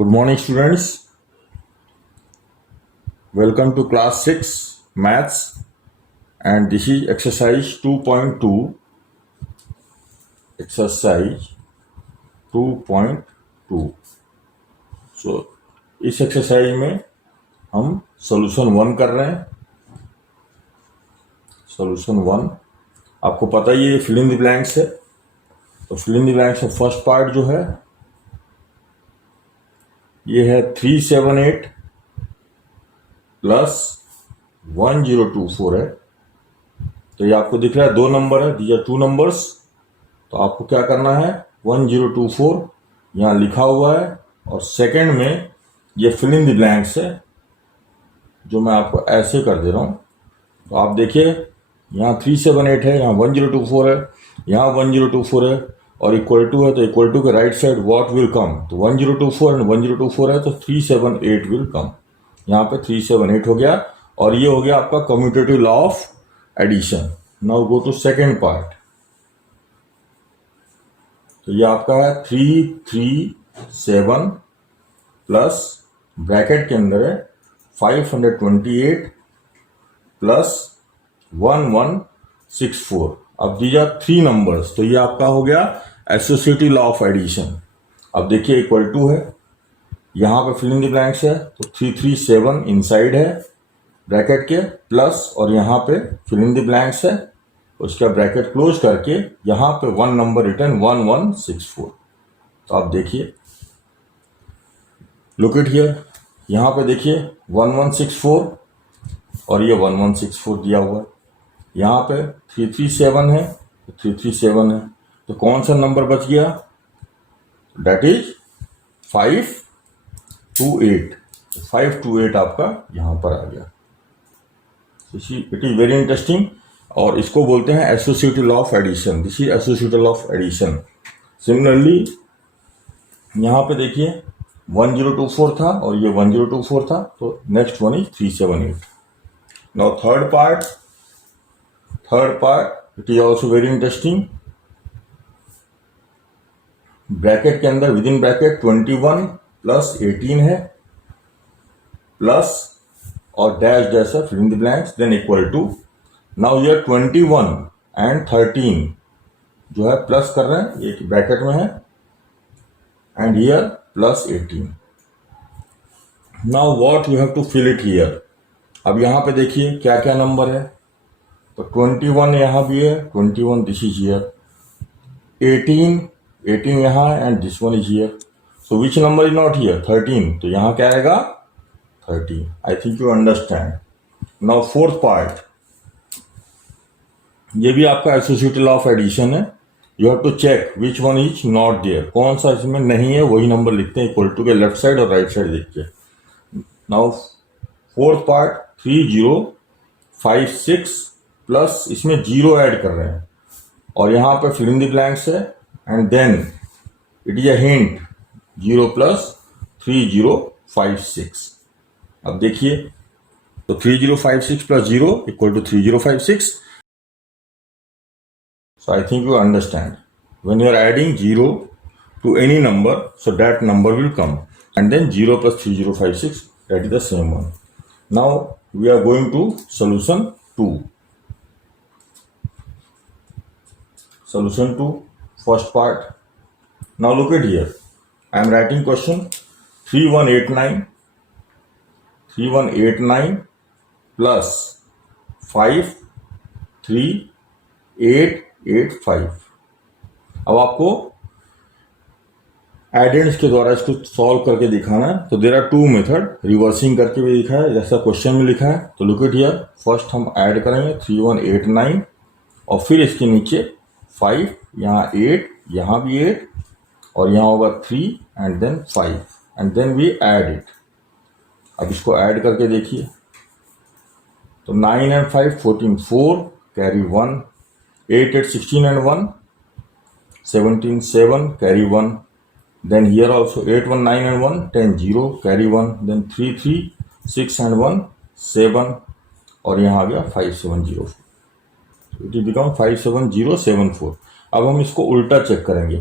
Good morning, students. Welcome to class 6 maths, and this is exercise 2.2. Exercise 2.2. So इस exercise में हम solution 1 कर रहे हैं. सॉल्यूशन 1 आपको पता ही है, ये फिल इन द ब्लैंक्स है. तो फिल इन द ब्लैंक्स में फर्स्ट पार्ट जो है ये है 378 प्लस 1024 है. तो ये आपको दिख रहा है 2 नंबर है, दीज आर 2 नंबर्स. तो आपको क्या करना है, 1024 यहाँ लिखा हुआ है और सेकंड में ये फिल इन द ब्लैंक्स है जो मैं आपको ऐसे कर दे रहा हूँ. तो आप देखिए यहाँ 378 है, यहाँ 1024 है, यहाँ 1024 है और इक्वल टू है. तो इक्वल टू के right side what will come, तो 1024 एंड 1024 है तो 378 विल कम. यहाँ पे 378 हो गया और ये हो गया आपका commutative law of addition. Now go to second part. तो ये आपका है 337 प्लस ब्रैकेट के अंदर है 528 प्लस 1164. अब दीजिए 3 नंबर्स, तो ये आपका हो गया एसोसिएटिव लॉ ऑफ एडिशन. अब देखिए इक्वल टू है, यहाँ पे फिल इन द ब्लैंक्स है तो 337 इनसाइड है ब्रैकेट के प्लस और यहाँ पे फिल इन द ब्लैंक्स है, उसका ब्रैकेट क्लोज करके यहाँ पे 1 नंबर रिटर्न 1164. तो आप देखिए, लुक इट हियर, यहाँ पे देखिए 1164 और ये 1164 दिया हुआ है. यहाँ पे 337 है तो 337 है. तो कौन सा नंबर बच गया, डेट इज 528. 528 आपका यहाँ पर आ गया. इट इज वेरी इंटरेस्टिंग और इसको बोलते हैं associative law of addition. This is associative law of addition. Similarly यहाँ पे देखिए 1024 था और ये 1024 था, तो next one is 378. Now third part it is also very interesting. Bracket के अंदर विद इन ब्रैकेट 21 प्लस 18 है प्लस और डैश डैश है fill in the blanks, then equal to. Now ये 21 एंड 13 जो है प्लस कर रहे हैं, एक ब्रैकेट में है and here plus 18. Now what you have to fill it here. अब यहाँ पे देखिए क्या क्या नंबर है. तो 21 यहाँ भी है, 21 दिस इज हियर, 18 यहाँ है and this one is here. So which number is not here, 13. तो यहाँ क्या आएगा 13. I think you understand. Now fourth part, ये भी आपका एसोसिएटिव लॉ ऑफ एडिशन है. You have to check which one is not there, कौन सा इसमें नहीं है वही नंबर लिखते हैं इक्वल टू के लेफ्ट साइड और राइट साइड लिख के. नाउ फोर्थ पार्ट 3056 प्लस इसमें 0 ऐड कर रहे हैं और यहाँ पे फिल इन द ब्लैंक्स है and then it is a hint 0 plus 3056. अब देखिए तो 3056 plus 0 equal to 3056. So I think you understand. When you are adding 0 to any number, so that number will come. And then 0 plus 3056, that is the same one. Now we are going to solution 2. Solution 2, first part. Now look at here. I am writing question 3189 plus 53885. अब आपको एडेंड्स के द्वारा इसको solve करके दिखाना है. तो there are 2 method, reversing करके भी लिखा है जैसा क्वेश्चन में लिखा है. तो लुक इट हियर, फर्स्ट हम ऐड करेंगे 3189 और फिर इसके नीचे 5, यहाँ 8, यहाँ भी 8 और यहाँ होगा 3 and then 5 and then we add it. अब इसको ऐड करके देखिए तो 9 and 5 14, 4 carry 1, 8 8 16 and 1 17, 7 carry 1. Then here also 8 1 9 and 1 10 0 carry 1. Then 3 3 6 and 1 7 और यहाँ आ गया 5704. It is become 57074. अब हम इसको उल्टा चेक करेंगे.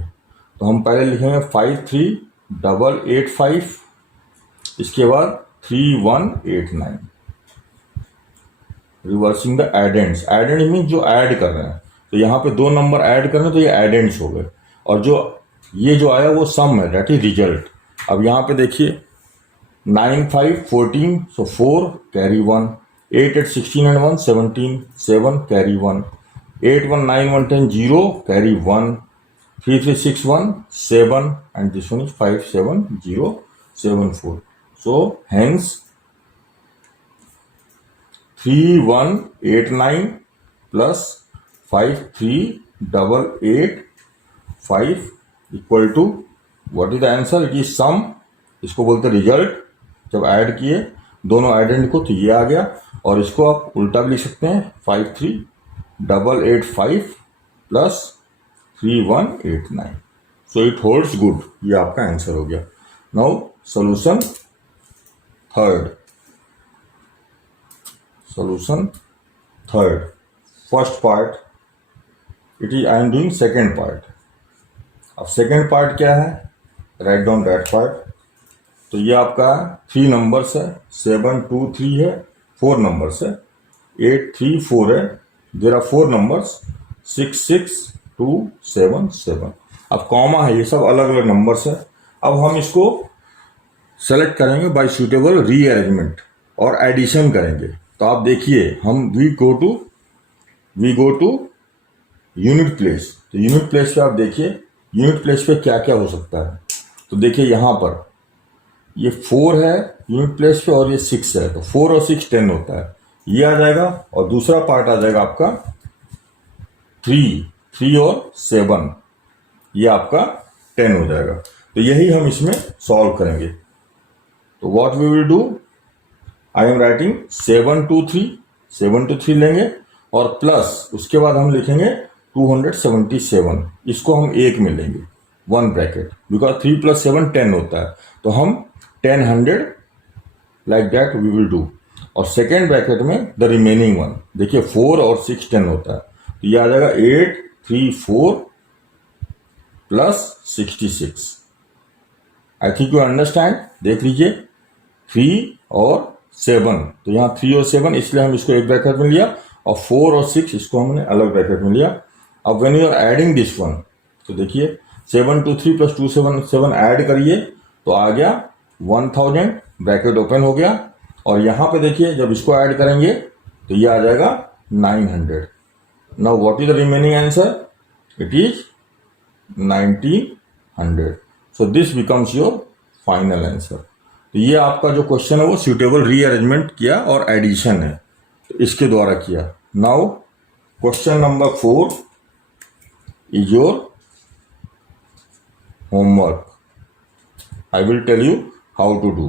तो हम पहले लिखेंगे 53885 इसके बाद 3189, रिवर्सिंग द एडेंड्स। एडेंड मीन जो ऐड कर रहे हैं, तो यहाँ पे दो नंबर ऐड कर रहे हैं तो ये एडेंड्स हो गए, और जो ये जो आया वो सम है, दैट इज रिजल्ट। अब यहाँ पे देखिए 9 5 14, सो 4 carry 1, 8 8 16 and 1 17, 7 carry 1, 8 1 9 1 10 0 carry 1, 3 3 6 1 7, and this one is 5 7 0 7 4. So hence 3 1 8 9 plus 5 3 8 8 5 equal to what is the answer? It is sum. इसको बोलते रिजल्ट। जब ऐड किए दोनों आइडेंट को तो ये आ गया, और इसको आप उल्टा भी लिख सकते हैं 5 3 8 8 5 plus 3 1 8 9। So it holds good, ये आपका आंसर हो गया। Now solution third, solution third, first part it is, I am doing second part. अब सेकेंड पार्ट क्या है, राइट डाउन दैट पार्ट। तो ये आपका 3 नंबर्स है, 7 2 3 है, 4 नंबर्स है, 8 3 4 है, देयर आर 4 नंबर्स, 6 6 2 7 7। अब कॉमा है, ये सब अलग अलग नंबर्स है। अब हम इसको सेलेक्ट करेंगे बाय सूटेबल रीअरेंजमेंट और एडिशन करेंगे। तो आप देखिए हम we go to unit place. तो यूनिट प्लेस पे आप देखिए यूनिट प्लेस पे क्या क्या हो सकता है। तो देखिए यहाँ पर ये 4 है यूनिट प्लेस पे और ये 6 है, तो 4 और 6 10 होता है, ये आ जाएगा। और दूसरा पार्ट आ जाएगा आपका 3 और 7, ये आपका 10 हो जाएगा। तो यही हम इसमें सॉल्व करेंगे। तो what we will do, I am writing 7 2 3 लेंगे, और प्लस उसके बाद हम लिखेंगे 277, इसको हम एक में लेंगे, 1 ब्रैकेट, बिकॉज 3 + 7 10 होता है, तो हम 10 100 like that we will do. और सेकेंड ब्रैकेट में द रिमेनिंग वन, देखिए 4 और 6 10 होता है, तो ये आ जाएगा 8 3 4 plus 66। I think you understand. देख लीजिए 3 और 7, तो यहाँ 3 और 7 इसलिए हम इसको एक ब्रैकेट में लिया, और 4 और 6 इसको हमने अलग ब्रैकेट में लिया। अब when you are adding this one, तो देखिए 7 2 3 प्लस 2 7 7 ऐड करिए तो आ गया 1000, ब्रैकेट ओपन हो गया। और यहाँ पे देखिए जब इसको ऐड करेंगे तो ये आ जाएगा 900। Now what is the remaining answer, it is 1900। So this becomes your final answer. तो ये आपका जो क्वेश्चन है वो सूटेबल रीअरेंजमेंट किया और एडिशन है, तो इसके द्वारा किया। Now question number 4 is your homework. I will tell you how to do.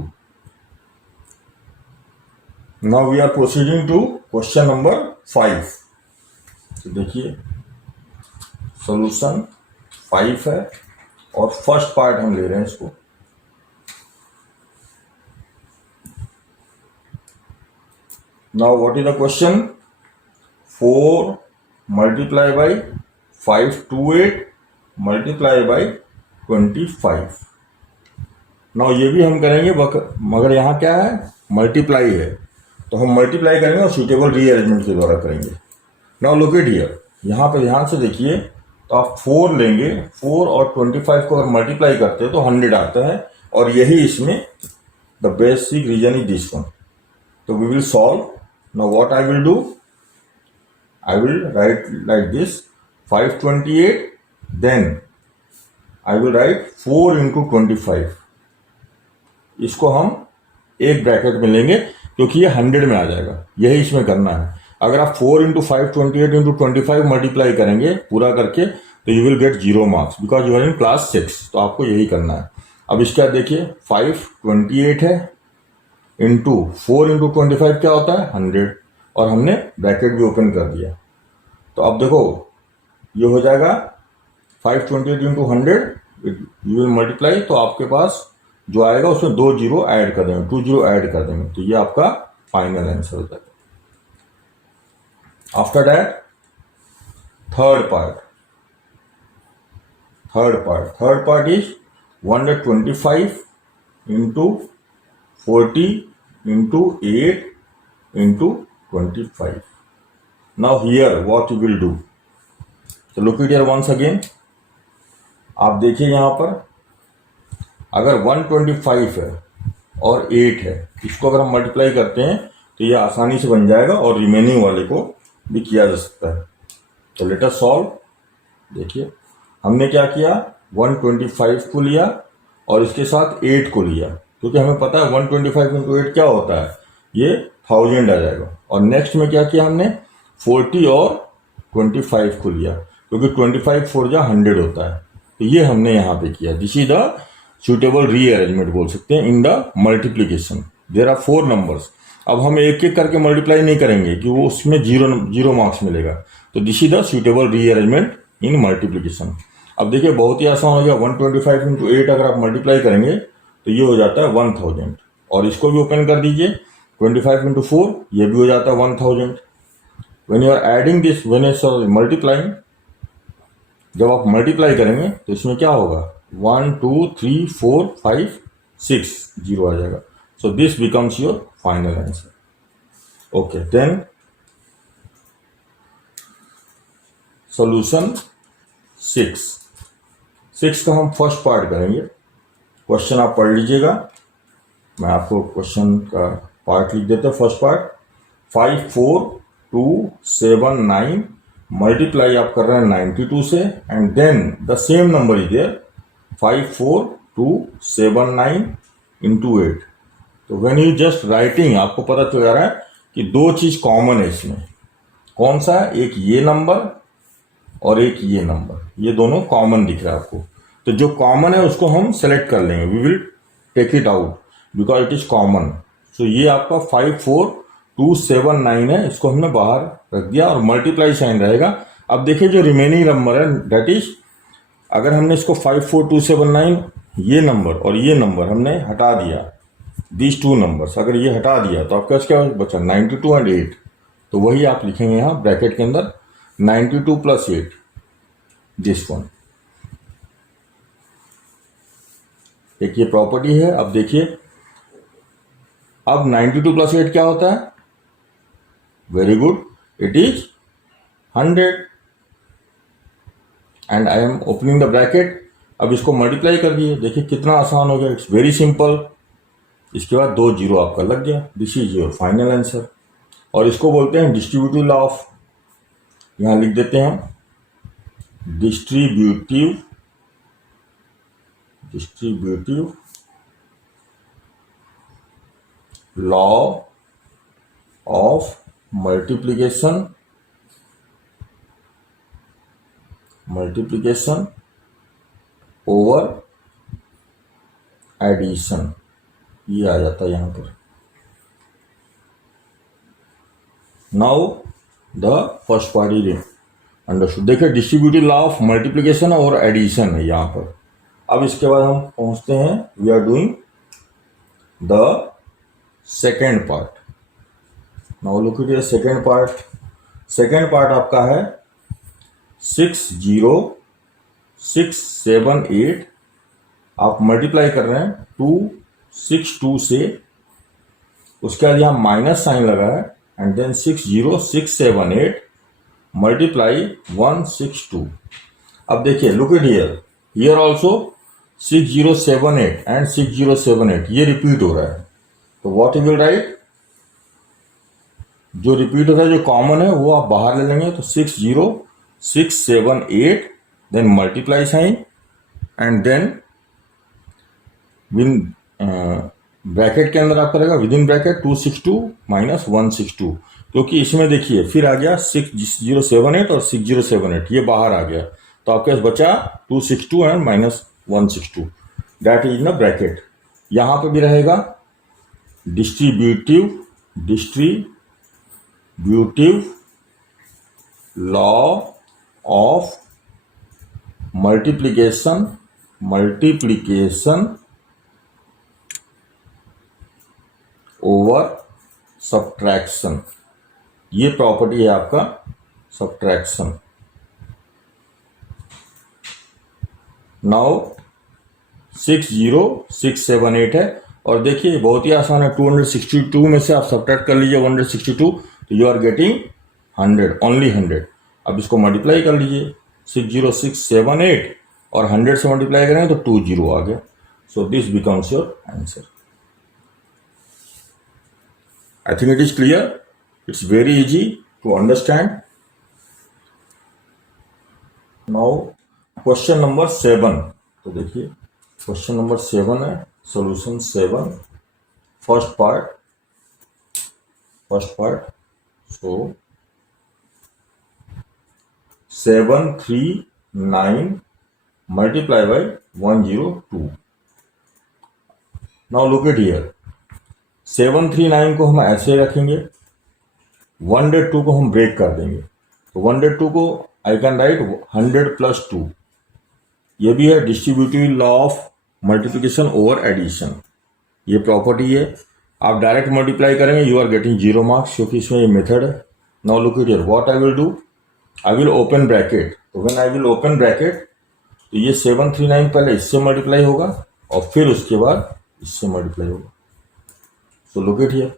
Now we are proceeding to question number 5. तो देखिए सॉल्यूशन 5 है और फर्स्ट पार्ट हम ले रहे हैं इसको। Now what is the question? 4 multiply by 528 multiply by 25। Now ये भी हम करेंगे, मगर यहाँ क्या है, मल्टीप्लाई है, तो हम मल्टीप्लाई करेंगे और सूटेबल रीअरेंजमेंट के द्वारा करेंगे। नाउ लुक एट हियर, यहाँ पे ध्यान से देखिए, तो आप 4 लेंगे, 4 और 25 को अगर मल्टीप्लाई करते हैं तो 100 आता है, और यही इसमें the basic reason is this one. तो we will solve. Now what I will do, I will write like this 528, then I will write 4 into 25। इसको हम एक ब्रैकेट में लेंगे क्योंकि ये 100 में आ जाएगा, यही इसमें करना है। अगर आप 4 into 5 28 into 25 मल्टीप्लाई करेंगे पूरा करके तो you will get 0 marks, because you are in class 6। तो आपको यही करना है। अब इसका देखिए 528 है इंटू 4 into 25 क्या होता है 100, और हमने ब्रैकेट भी ओपन कर दिया। तो अब देखो ये हो जाएगा 528 into 100, यू विल मल्टीप्लाई, तो आपके पास जो आएगा उसमें 2 0 ऐड कर देंगे, 2 0 ऐड कर देंगे, तो ये आपका फाइनल आंसर हो जाएगा। After that third part is 125 into 40 into 8 into 25. Now here what you will do? So look it here once again. आप देखिए यहाँ पर अगर 125 है और 8 है, इसको अगर हम मल्टीप्लाई करते हैं तो ये आसानी से बन जाएगा और रिमेनिंग वाले को भी किया जा सकता है। तो लेट अस सॉल्व। देखिए हमने क्या किया, 125 को लिया और इसके साथ 8 को लिया, क्योंकि हमें पता है 125 इंटू 8 क्या होता है, ये 1000 आ जाएगा। और नेक्स्ट में क्या किया हमने, 40 और 25 को लिया, क्योंकि 25 4 जा 100 होता है। तो ये हमने यहाँ पे किया। This is the suitable rearrangement बोल सकते हैं in the multiplication. There are 4 numbers. अब हम एक एक करके मल्टीप्लाई नहीं करेंगे कि वो उसमें जीरो मार्क्स मिलेगा। तो this is the suitable rearrangement in multiplication. अब देखिए बहुत ही आसान हो गया। 125 इंटू 8 अगर आप मल्टीप्लाई करेंगे तो ये हो जाता है 1000। और इसको भी ओपन कर दीजिए, 25 इंटू 4 ये भी हो जाता है 1000। When you are adding this, when you multiplying, जब आप मल्टीप्लाई करेंगे तो इसमें क्या होगा, 1 2 3 4 5 6 जीरो आ जाएगा। So this becomes your final answer. Okay, then solution 6 का हम फर्स्ट पार्ट करेंगे। क्वेश्चन आप पढ़ लीजिएगा, मैं आपको क्वेश्चन का पार्ट लिख देता हूँ। फर्स्ट पार्ट, 5 4 2 7 9 मल्टीप्लाई आप कर रहे हैं 92 से, and then the same number is there 5 4 2 7 9 into 8। तो व्हेन यू जस्ट राइटिंग आपको पता चल जा रहा है कि दो चीज कॉमन है इसमें। कौन सा है, एक ये नंबर और एक ये नंबर, ये दोनों कॉमन दिख रहा है आपको। तो जो कॉमन है उसको हम सेलेक्ट कर लेंगे, we will take it out because it is common. So ये आपका 5 4 2 7 9 है, इसको हमने बाहर रख दिया और मल्टीप्लाई साइन रहेगा। अब देखिए जो रिमेनिंग नंबर है दैट इज, अगर हमने इसको 5 4 2 7 9 ये नंबर और ये नंबर हमने हटा दिया, दीज टू नंबर्स अगर ये हटा दिया तो आपके पास क्या बचा, 92 एंड 8। तो वही आप लिखेंगे यहाँ ब्रैकेट के अंदर 92 प्लस 8, दिस वन। एक ये प्रॉपर्टी है। अब देखिए अब 92 प्लस 8 क्या होता है, very good, it is 100 and I am opening the bracket. अब इसको मल्टीप्लाई कर दिए, देखिए कितना आसान हो गया, इट्स वेरी सिंपल। इसके बाद 2 जीरो आपका लग गया, this is your final answer. और इसको बोलते हैं डिस्ट्रीब्यूटिव लॉ ऑफ, यहां लिख देते हैं हम distributive law of multiplication over addition, ये आ जाता है यहां पर। Now the first part is understood. देखिए डिस्ट्रीब्यूटिव लॉ ऑफ मल्टीप्लिकेशन और एडिशन है यहाँ पर। अब इसके बाद हम पहुंचते हैं, we are doing the second part. Now look at the second part. Second part आपका है 6 0 6 7 8, आप मल्टीप्लाई कर रहे हैं 2 6 2 से, उसके बाद यहाँ माइनस साइन लगा है, एंड देन 6 0 6 7 8 मल्टीप्लाई 1 6 2। अब देखिए look at here also 6 0 7 8 and 6 0 7 8 ये रिपीट हो रहा है। तो व्हाट यू विल राइट, जो रिपीट हो रहा है जो कॉमन है वो आप बाहर ले लेंगे। तो 6 0 6 7 8 then multiply sign, and then when bracket के अंदर आपका रहेगा विद इन ब्रैकेट 262 माइनस 162, क्योंकि इसमें देखिए फिर आ गया 6078 और 6078 ये बाहर आ गया। तो आपके पास बचा 262 and minus 162, that is in the bracket. यहां पे भी रहेगा distributive law of multiplication over subtraction, ये प्रॉपर्टी है आपका सब्ट्रैक्शन। नाउ 6 0 6 7 8 है, और देखिए बहुत ही आसान है, 262 में से आप सब्ट्रैक्ट कर लीजिए 162, तो यू आर गेटिंग 100, ओनली 100। अब इसको मल्टीप्लाई कर लीजिए 60678 और 100 से मल्टीप्लाई करेंगे तो 20 आ गया। So this becomes your answer. I think it is clear, it's very easy to understand. Now question number 7, तो देखिए क्वेश्चन नंबर 7 है, solution 7, first part. So 739 multiply by 102। Now look at here, 739 को हम ऐसे रखेंगे, 102 को हम ब्रेक कर देंगे, तो 102 को आई कैन राइट 100 + 2। ये भी है distributive law of multiplication over addition, ये प्रॉपर्टी है। आप डायरेक्ट मल्टीप्लाई करेंगे यू आर गेटिंग 0 मार्क्स, क्योंकि इसमें ये मेथड है। Now look at here, what I will do, I will open bracket. तो when I will open bracket, तो ये 739 पहले इससे मल्टीप्लाई होगा और फिर उसके बाद इससे मल्टीप्लाई होगा। So look at here,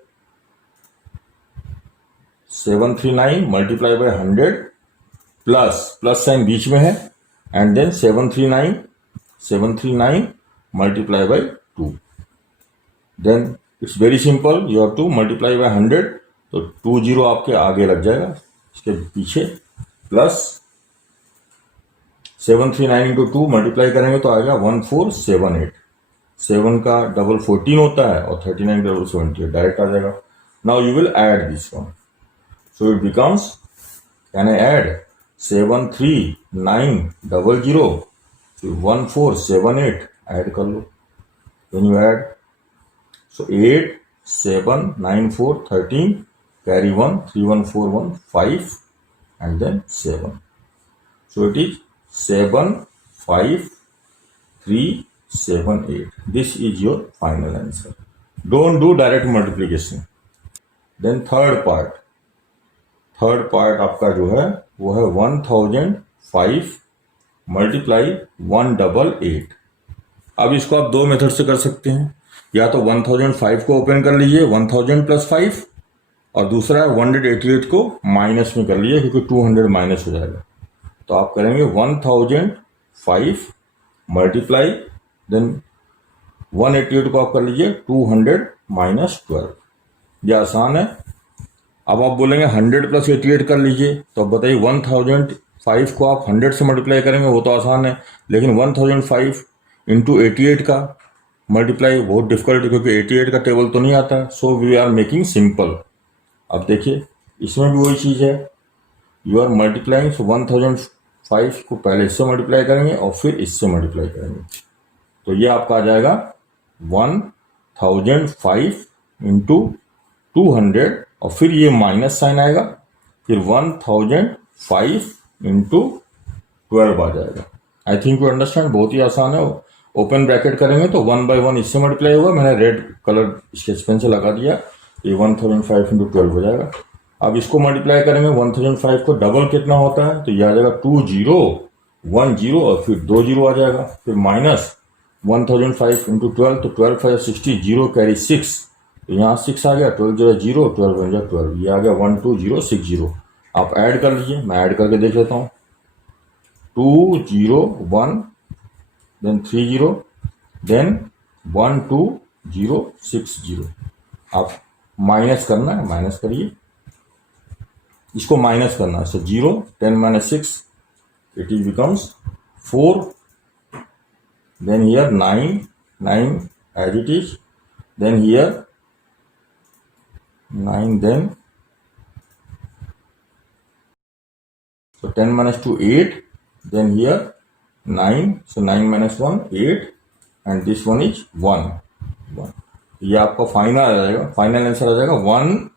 739 multiply by 100 plus sign बीच में है, and then 739 multiply by 2। Then it's very simple, you have to multiply by 100, तो 20 आपके आगे लग जाएगा इसके पीछे, प्लस 739 इंटू 2 मल्टीप्लाई करेंगे तो आएगा 1478। 7 का डबल 14 होता है और 39 डबल 70, डायरेक्ट आ जाएगा। Now you will add this one, so it becomes, can I add 73900 फिर 1478 ऐड कर लो, when you add, so 8 7 9 4 13, carry 1 3 1 4 1 5 and then 7, so it is 7 5 3 7 8। this is your final answer, don't do direct multiplication। then third part आपका जो है वो है 1005 multiply 188। अब इसको आप दो मेथड से कर सकते हैं, या तो 1005 को ओपन कर लीजिए 1000 + 5, और दूसरा है 188 को माइनस में कर लीजिए क्योंकि 200 माइनस हो जाएगा। तो आप करेंगे 1005 मल्टीप्लाई, देन 188 को आप कर लीजिए 200 - 12। ये आसान है। अब आप बोलेंगे 100 + 88 कर लीजिए, तो अब बताइए 1005 को आप 100 से मल्टीप्लाई करेंगे, वो तो आसान है, लेकिन 1005 इंटू 88 का मल्टीप्लाई बहुत डिफिकल्ट है क्योंकि 88 का टेबल तो नहीं आता। So we are making simple. अब देखिए इसमें भी वही चीज़ है, यू आर मल्टीप्लाइंग, सो 1005 को पहले इससे मल्टीप्लाई करेंगे और फिर इससे मल्टीप्लाई करेंगे, तो ये आपका आ जाएगा 1005 इंटू 200 और फिर ये माइनस साइन आएगा, फिर 1005 इंटू 12 आ जाएगा। आई थिंक यू अंडरस्टैंड, बहुत ही आसान है। ओपन ब्रैकेट करेंगे तो 1 by 1 इससे मल्टीप्लाई होगा, मैंने रेड कलर स्केच पेन से लगा दिया, ये 1005 इंटू 12 हो जाएगा। अब इसको मल्टीप्लाई करेंगे 1005 को डबल कितना होता है, तो ये आ जाएगा 2010 और फिर 20 आ जाएगा, फिर माइनस 1005 इंटू 12, तो 12 5 60, 0 कैरी 6, तो यहाँ 6 आ गया, 12 0 12 बन जाए 12, ये आ गया 12060। आप ऐड कर लीजिए, मैं ऐड करके देख लेता हूँ, 201 देन 30 देन 12060। आप माइनस करना है, माइनस करिए, इसको माइनस करना है, so 0 10 - 6 it is becomes 4, then here 9 as it is, then here 9, then so 10 - 2 8, then here 9, so 9 - 1 8 and this one is 1। ये आपका फाइनल आ जाएगा, फाइनल आंसर आ जाएगा 1।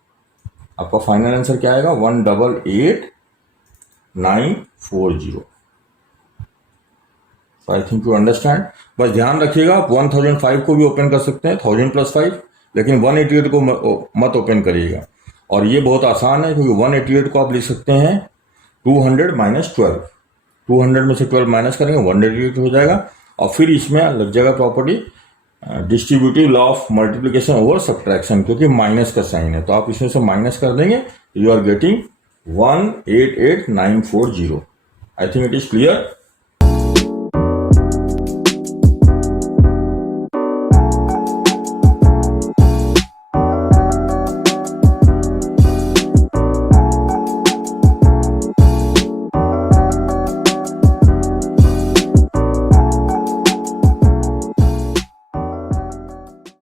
आपका फाइनल आंसर क्या आएगा, 188940। सो आई थिंक यू अंडरस्टैंड। बस ध्यान रखिएगा, आप 1005 को भी ओपन कर सकते हैं 1000 + 5, लेकिन 188 को मत ओपन करिएगा। और ये बहुत आसान है क्योंकि 188 को आप लिख सकते हैं 200 - 12, 200 में से 12 माइनस करेंगे 188 हो जाएगा, और फिर इसमें लग जाएगा property distributive law of multiplication over subtraction, क्योंकि माइनस का साइन है तो आप इसमें से माइनस कर देंगे, you are getting 188940. I think it is clear.